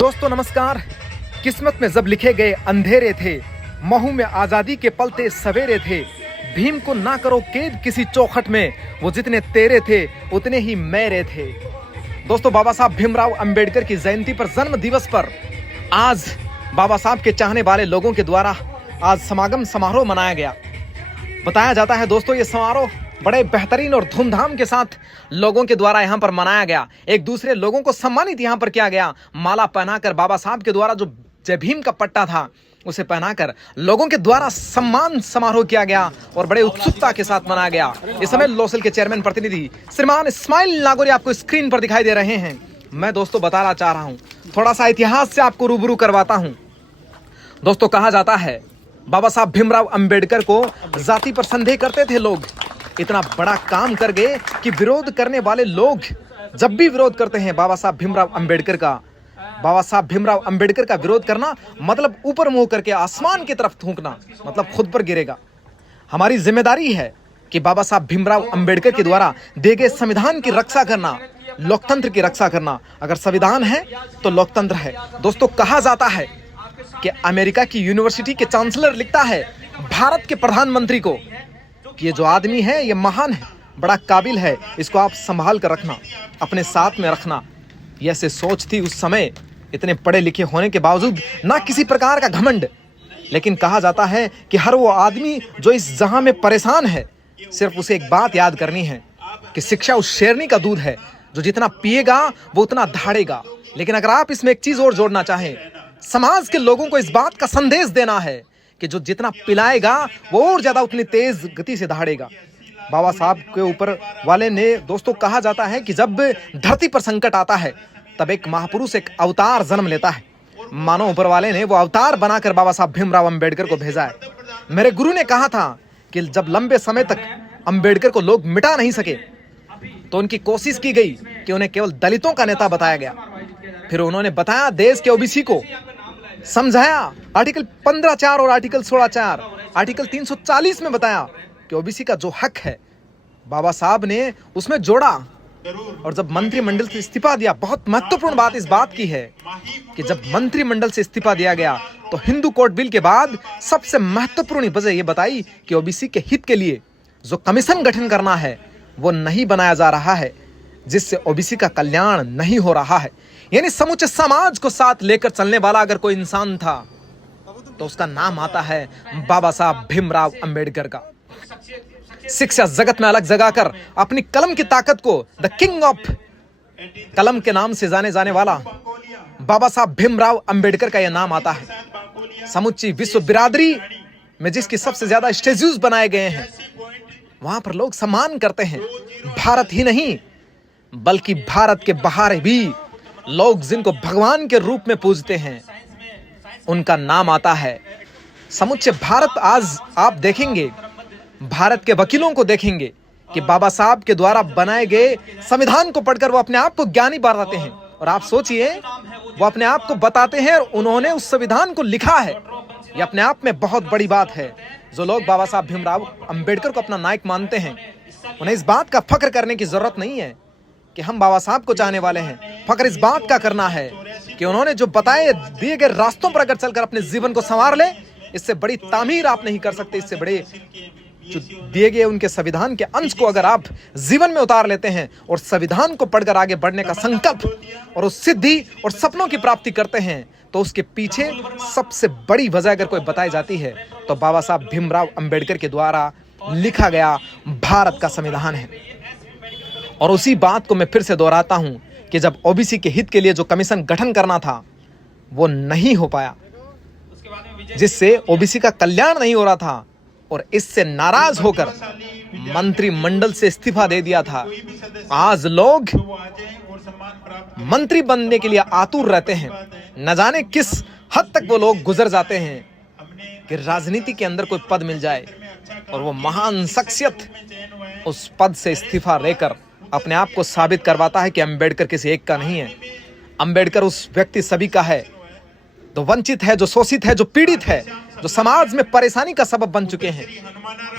दोस्तों नमस्कार। किस्मत में जब लिखे गए अंधेरे थे, महू में आजादी के पलते सवेरे थे। भीम को ना करो कैद किसी चौखट में, वो जितने तेरे थे उतने ही मेरे थे। दोस्तों बाबा साहब भीमराव अंबेडकर की जयंती पर, जन्म दिवस पर आज बाबा साहब के चाहने वाले लोगों के द्वारा आज समागम समारोह मनाया गया। बताया जाता है दोस्तों ये समारोह बड़े बेहतरीन और धूमधाम के साथ लोगों के द्वारा यहाँ पर मनाया गया। एक दूसरे लोगों को सम्मानित यहाँ पर किया गया। माला पहनाकर बाबा साहब के द्वारा जो जय भीम का पट्टा था उसे पहनाकर लोगों के द्वारा सम्मान समारोह किया गया और बड़े उत्सुकता के साथ मनाया गया। इस समय लोसल के चेयरमैन प्रतिनिधि श्रीमान इस्माइल नागौरी आपको स्क्रीन पर दिखाई दे रहे हैं। मैं दोस्तों बताना चाह रहा हूँ, थोड़ा सा इतिहास से आपको रूबरू करवाता हूँ। दोस्तों कहा जाता है बाबा साहब भीमराव अंबेडकर को जाति पर संदेह करते थे लोग। इतना बड़ा काम कर गए कि विरोध करने वाले लोग जब भी विरोध करते हैं बाबा साहब भीमराव अंबेडकर का विरोध करना मतलब ऊपर मुंह करके आसमान की तरफ थूकना, मतलब खुद पर गिरेगा। हमारी जिम्मेदारी है कि बाबा साहब भीमराव अंबेडकर के द्वारा दिए गए संविधान की रक्षा करना, लोकतंत्र की रक्षा करना। अगर संविधान है तो लोकतंत्र है। दोस्तों कहा जाता है कि अमेरिका की यूनिवर्सिटी के चांसलर लिखता है भारत के प्रधानमंत्री को कि ये जो आदमी है ये महान है, बड़ा काबिल है, इसको आप संभाल कर रखना, अपने साथ में रखना। ये ऐसे सोच थी उस समय, इतने पढ़े लिखे होने के बावजूद ना किसी प्रकार का घमंड। लेकिन कहा जाता है कि हर वो आदमी जो इस जहां में परेशान है, सिर्फ उसे एक बात याद करनी है कि शिक्षा उस शेरनी का दूध है जो जितना पिएगा वो उतना दहाड़ेगा। लेकिन अगर आप इसमें एक चीज और जोड़ना चाहें, समाज के लोगों को इस बात का संदेश देना है कि जो जितना पिलाएगा वो और ज्यादा उतनी तेज गति से दहाड़ेगा। बाबा साहब के ऊपर वाले ने दोस्तों कहा जाता है कि जब धरती पर संकट आता है तब एक महापुरुष एक अवतार जन्म लेता है। मानो ऊपर वाले ने वो अवतार बनाकर बाबा साहब भीमराव अंबेडकर को भेजा है। मेरे गुरु ने कहा था कि जब लंबे समय तक अंबेडकर को लोग मिटा नहीं सके तो उनकी कोशिश की गई कि उन्हें केवल दलितों का नेता बताया गया। फिर उन्होंने बताया देश के ओबीसी को, समझाया आर्टिकल 15(4) और आर्टिकल 16(4), आर्टिकल 340 में बताया कि ओबीसी का जो हक है बाबा साहब ने उसमें जोड़ा। और जब मंत्रिमंडल से इस्तीफा दिया, बहुत महत्वपूर्ण बात इस बात की है कि जब मंत्रिमंडल से इस्तीफा दिया गया तो हिंदू कोड बिल के बाद सबसे महत्वपूर्ण वजह यह बताई कि ओबीसी के हित के लिए जो कमीशन गठन करना है वो नहीं बनाया जा रहा है, जिससे ओबीसी का कल्याण नहीं हो रहा है। यानी समूचे समाज को साथ लेकर चलने वाला अगर कोई इंसान था तो उसका नाम आता है बाबा साहब भीमराव अंबेडकर का। शिक्षा जगत में अलग जगह कर अपनी कलम की ताकत को द किंग ऑफ कलम के नाम से जाने जाने वाला बाबा साहब भीमराव अंबेडकर का यह नाम आता है। समुची विश्व बिरादरी में जिसकी सबसे ज्यादा स्टेच्यूज बनाए गए हैं वहां पर लोग सम्मान करते हैं। भारत ही नहीं बल्कि भारत के बाहर भी लोग जिनको भगवान के रूप में पूजते हैं उनका नाम आता है। समुचे भारत आज आप देखेंगे, भारत के वकीलों को देखेंगे कि बाबा साहब के द्वारा बनाए गए संविधान को पढ़कर वो अपने आप को ज्ञानी बताते हैं। और आप सोचिए वो अपने आप को बताते हैं और उन्होंने उस संविधान को लिखा है। ये अपने आप में बहुत बड़ी बात है। जो लोग बाबा साहब भीमराव अंबेडकर को अपना नायक मानते हैं उन्हें इस बात का फख्र करने की जरूरत नहीं है कि हम बाबा साहब को चाहने वाले हैं। फख्र इस बात का करना है कि उन्होंने जो बताए दिए गए रास्तों पर अगर चलकर अपने जीवन को संवार ले, इससे बड़ी तामीर आप नहीं कर सकते। इससे बड़े जो दिए गए उनके संविधान के अंश को अगर आप जीवन में उतार लेते हैं और संविधान को पढ़कर आगे बढ़ने का संकल्प और उस सिद्धि और सपनों की प्राप्ति करते हैं तो उसके पीछे सबसे बड़ी वजह अगर कोई बताई जाती है तो बाबा साहब भीमराव अंबेडकर के द्वारा लिखा गया भारत का संविधान है। और उसी बात को मैं फिर से दोहराता हूं कि जब ओबीसी के हित के लिए जो कमीशन गठन करना था वो नहीं हो पाया, जिससे ओबीसी का कल्याण नहीं हो रहा था और इससे नाराज होकर मंत्रिमंडल से इस्तीफा दे दिया था। आज लोग मंत्री बनने के लिए आतुर रहते हैं। न जाने किस हद तक वो लोग गुजर जाते हैं कि राजनीति के अंदर कोई पद मिल जाए और वो महान शख्सियत उस पद से इस्तीफा लेकर अपने आप को साबित करवाता है कि अंबेडकर किसी एक का नहीं है। अंबेडकर उस व्यक्ति सभी का है जो वंचित है, जो शोषित है, जो पीड़ित है, जो समाज में परेशानी का सबब बन चुके हैं,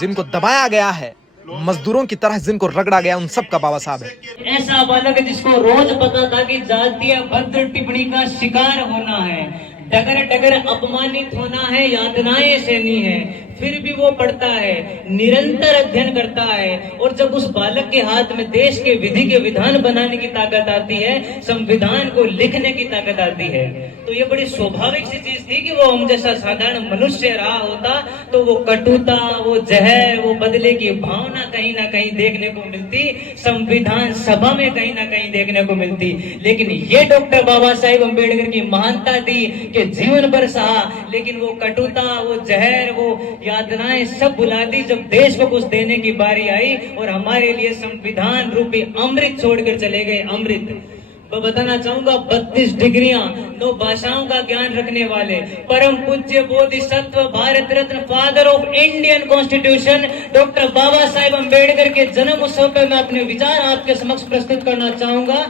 जिनको दबाया गया है, मजदूरों की तरह जिनको रगड़ा गया उन सब का बाबा साहब है। ऐसा बालक जिसको रोज पता था कि जातीय भद्र टिप्पणी का शिकार होना है, डगर डगर अपमानित होना है, यातनाएं सहनी है, फिर भी वो पढ़ता है, निरंतर अध्ययन करता है। और जब उस बालक के हाथ में देश के विधि के विधान बनाने की ताकत आती है, संविधान को लिखने की ताकत आती है, तो ये बड़ी स्वाभाविक सी चीज थी कि वो हम जैसा साधारण मनुष्य रहा होता तो वो कटुता, वो जहर, वो बदले की भावना कहीं ना कहीं देखने को मिलती, संविधान सभा में कहीं ना कहीं देखने को मिलती। लेकिन ये डॉक्टर बाबा साहेब अम्बेडकर की महानता थी कि जीवन भर सहा, लेकिन वो कटुता, वो जहर, वो यातनाएं सब भुला दी जब देश को कुछ देने की बारी आई और हमारे लिए संविधान रूपी अमृत छोड़कर चले गए। अमृत मैं बताना चाहूंगा, 32 डिग्रियां, 9 भाषाओं का ज्ञान रखने वाले परम पूज्य Bodhisattva, Bharat Ratna, father of Indian constitution doctor Baba Saheb Ambedkar के जन्म उत्सव पर मैं अपने विचार आपके समक्ष प्रस्तुत करना चाहूंगा।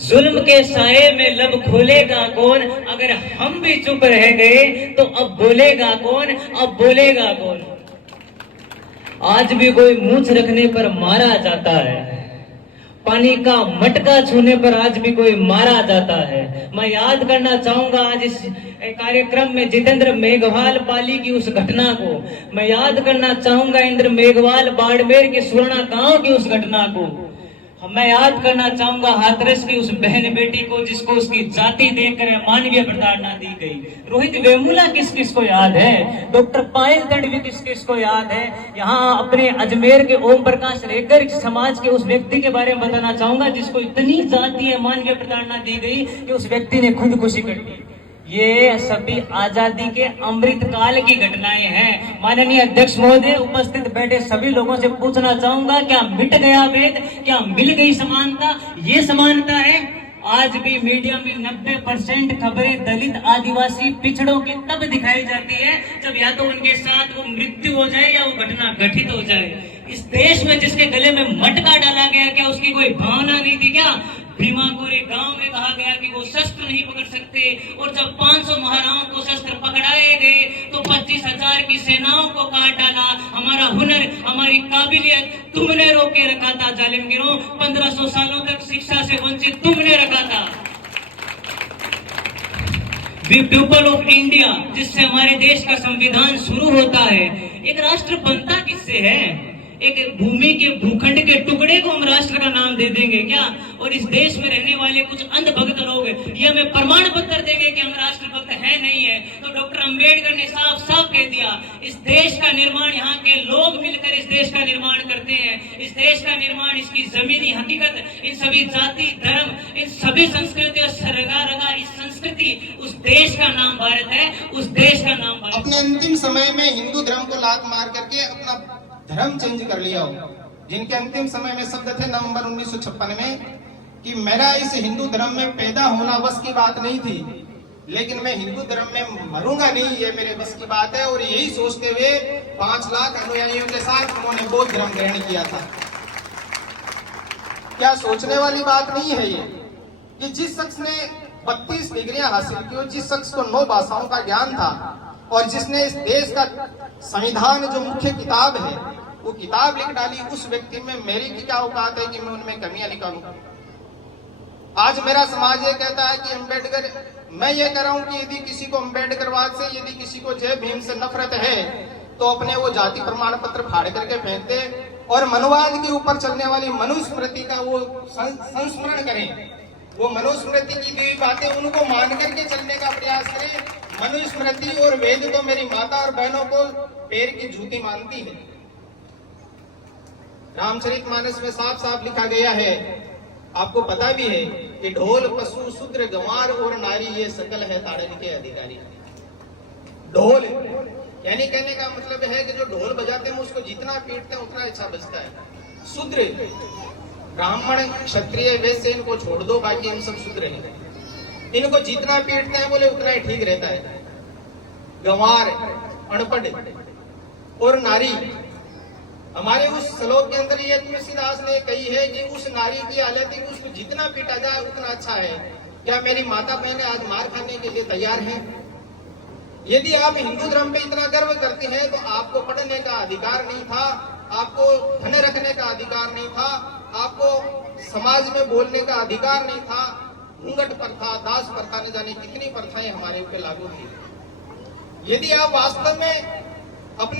जुल्म के साये में लब खोलेगा कौन, अगर हम भी चुप रह गए तो अब बोलेगा कौन, अब बोलेगा कौन। आज भी कोई मूंछ रखने पर मारा जाता है, पानी का मटका छूने पर आज भी कोई मारा जाता है। मैं याद करना चाहूंगा आज इस कार्यक्रम में जितेंद्र मेघवाल पाली की उस घटना को, मैं याद करना चाहूंगा इंद्र मेघवाल बाड़मेर के सुरना गांव की उस घटना को, मैं याद करना चाहूंगा हाथरस की उस बहन बेटी को जिसको उसकी जाति देखकर मानवीय प्रताड़ना दी गई। रोहित वेमुला किस किस को याद है, डॉक्टर पायल तड़वी किस किस को याद है। यहाँ अपने अजमेर के ओम प्रकाश रेगर समाज के उस व्यक्ति के बारे में बताना चाहूंगा जिसको इतनी जातीय मानवीय प्रताड़ना दी गई कि उस व्यक्ति ने खुदकुशी कर ली। ये सभी आजादी के अमृत काल की घटनाएं हैं। माननीय अध्यक्ष महोदय, उपस्थित बैठे सभी लोगों से पूछना चाहूंगा, क्या मिट गया भेद, क्या मिल गई समानता? ये समानता है। आज भी मीडिया में 90% खबरें दलित, आदिवासी, पिछड़ों की तब दिखाई जाती है जब या तो उनके साथ वो मृत्यु हो जाए या वो घटना घटित हो जाए। इस देश में जिसके गले में मटका डाला गया, क्या उसकी कोई भावना नहीं थी क्या? भीमा कोरे गांव में कहा गया कि वो शस्त्र नहीं पकड़ सकते, और जब 500 महाराओं को शस्त्र पकड़ाए गए तो 25,000 की सेनाओं को काट डाला। हमारा हुनर, हमारी काबिलियत तुमने रोके रखा था जालिमगिरों, 1500 सालों तक शिक्षा से वंचित तुमने रखा था। वी पीपल ऑफ इंडिया, जिससे हमारे देश का संविधान शुरू होता है, एक राष्ट्र बनता किससे है? एक भूमि के भूखंड के टुकड़े को हम राष्ट्र का नाम दे देंगे क्या? और इस देश में रहने वाले कुछ अंधभक्त लोग ये हमें प्रमाण पत्र देंगे कि हम राष्ट्रभक्त है नहीं है। तो डॉक्टर अंबेडकर ने साफ साफ कह दिया, इस देश का निर्माण यहाँ के लोग मिलकर इस देश का निर्माण करते हैं। इस देश का निर्माण, इसकी जमीनी हकीकत, इन सभी जाति, धर्म, इन सभी संस्कृतियों से रगा रगा इस संस्कृति, उस देश का नाम भारत है, उस देश का नाम भारत। अपने अंतिम समय में हिंदू धर्म को लात मार करके अपना धर्म चेंज कर लिया हो, जिनके अंतिम समय में शब्द थे नवंबर 1956 में कि मेरा इस हिंदू धर्म में पैदा होना बस की बात नहीं थी, लेकिन मैं हिंदू धर्म में मरूंगा नहीं, ये मेरे बस की बात है। और यही सोचते हुए 5 लाख अनुयायियों के साथ उन्होंने बौद्ध धर्म ग्रहण किया था। क्या सोचने वाली बात नहीं है ये कि जिस शख्स ने 32 डिग्रियां हासिल की, जिस शख्स को 9 भाषाओं का ज्ञान था और जिसने इस देश का संविधान जो मुख्य किताब है वो किताब लिख डाली, उस व्यक्ति में मेरी की क्या औकात है कि मैं उनमें कमियां निकालूं? आज मेरा समाज ये कहता है कि अम्बेडकर, मैं ये कह रहा हूं कि यदि किसी को अम्बेडकरवाद से, यदि किसी को जय भीम से नफरत है तो अपने वो जाति प्रमाण पत्र फाड़ करके फेंक दे और मनुवाद के ऊपर चलने वाली मनुस्मृति का वो संस्मरण करें। वो मनुस्मृति की दी बातें उनको मान करके चलने का प्रयास करें। मनुस्मृति और वेद तो मेरी माता और बहनों को पैर की जूती मानती है। रामचरितमानस में साफ साफ लिखा गया है, आपको पता भी है कि ढोल, पशु, शूद्र, गंवार और नारी ये सकल है ताड़न के अधिकारी। ढोल यानी कहने का मतलब है कि जो ढोल बजाते हैं उसको जितना पीटते हैं उतना अच्छा बजता है। शूद्र, ब्राह्मण, क्षत्रिय, वैश्य इनको छोड़ दो, बाकी हम सब शूद्र हैं। इनको जितना पीटते हैं बोले उतना ही ठीक रहता है। गंवार, अनपढ़ और नारी, हमारे उस श्लोक के अंदर ये तुलसीदास ने कही है कि उस नारी की हालत है कि उसको जितना पीटा जाए उतना अच्छा है। क्या मेरी माता बहनें आज मार खाने के लिए तैयार हैं? यदि आप हिंदू धर्म पे इतना गर्व करते हैं तो आपको पढ़ने का अधिकार नहीं था, आपको धन रखने का अधिकार नहीं था, आपको समाज में बोलने का अधिकार नहीं था, घूंघट प्रथा, दास प्रथा, न जाने कितनी प्रथाएं हमारे पे लागू थी। यदि आप वास्तव में अपने